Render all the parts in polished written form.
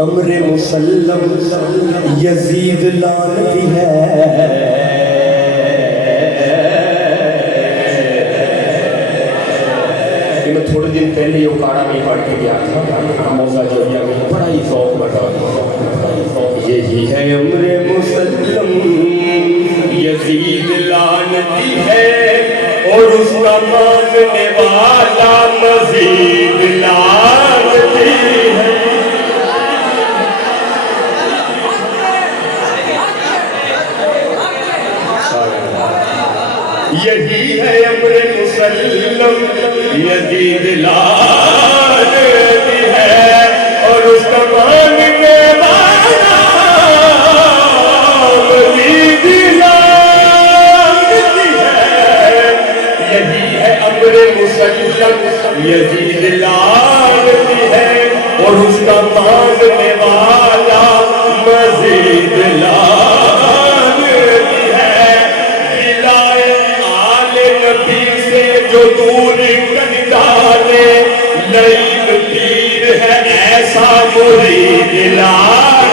अमरे musallam Yazid लानती है। मैं थोड़े दिन पहले ये उकाड़ा में पढ़ के गया था मौजा जोरिया में, बड़ा ही शौक बता। यही है अमरे मुसल्लम यजीद लानती है और उसका मानने वाला मजीद लानती है। यही है अमरे मुसल्लम यजीद लानती है और उसका मानने वाला मजीद लानती है। यही है अमरे मुसल्लम यजीद लानती है और उसका मानने वाला मजीद लानती है। बिलाए आले नबी से जो दूर कर डाले लईब पीर है ऐसा मुरीद लाल।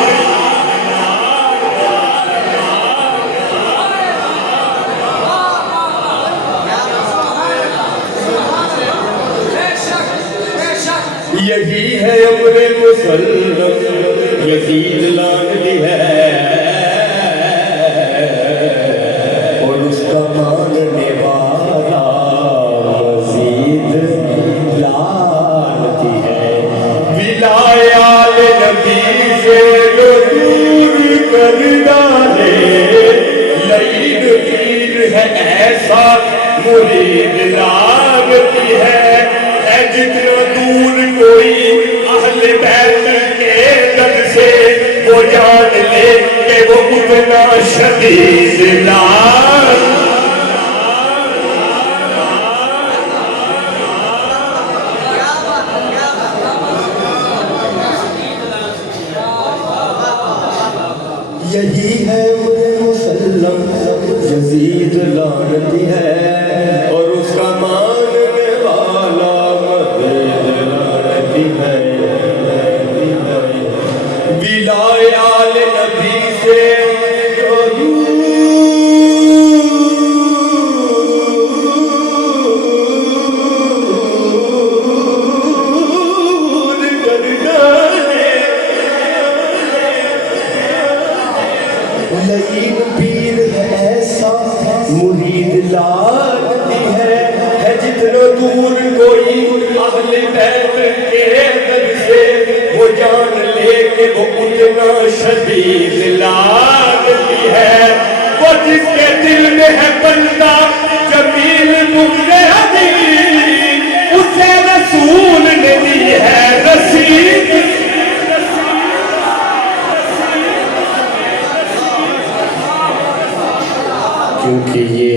यही है अमरे मुसल्लम यजीद लानती है और उसका मानने वाला मजीद लानती है। विलाए आले नबी से जो दूर कर डाले लईद पीर है ऐसा मुरीद लानती है। जितना दूर कोई अहले बैत के दर से वो जान ले कि वो उतना शदीद लाल। यही है मुसल्लम यजीद लानती है और उसका मानने वाला बिलाए आले नबी से जो दूर कर डाले लईब पीर है ऐसा मुरीद लानती है। जितना दूर कोई अहले बैत के दर से वो जान ले के वो उतना शदीद लानती है। वो जिसके दिल में है बंदा जमील मुगले अदी उसे रसूल ने दी है रसीद। क्योंकि ये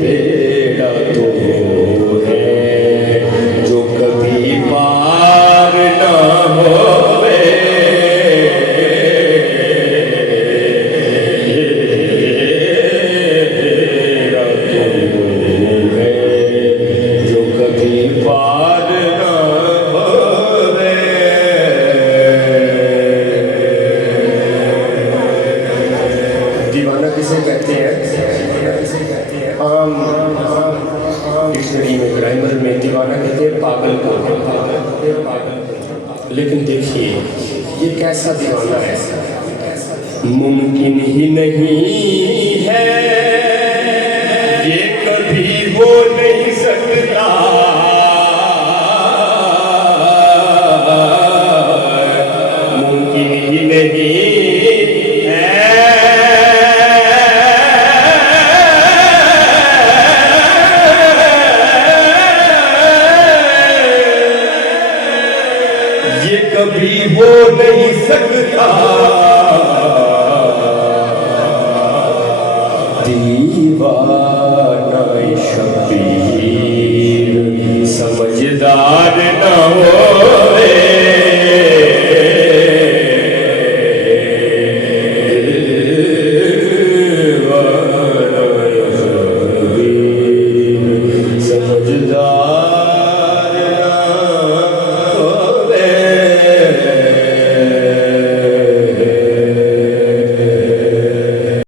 बेड़ा तो है जो कभी पार ना होवे। ये बेड़ा तो है जो कभी पार ना होवे। दीवाना किसे कहते हैं? डिक्शनरी में ग्रामर में दीवाना कहते हैं पागल को। लेकिन देखिए ये कैसा दीवाना है। मुमकिन ही नहीं है ये कभी हो नहीं सकता। मुमकिन ही नहीं कभी हो नहीं सकता। दीवाना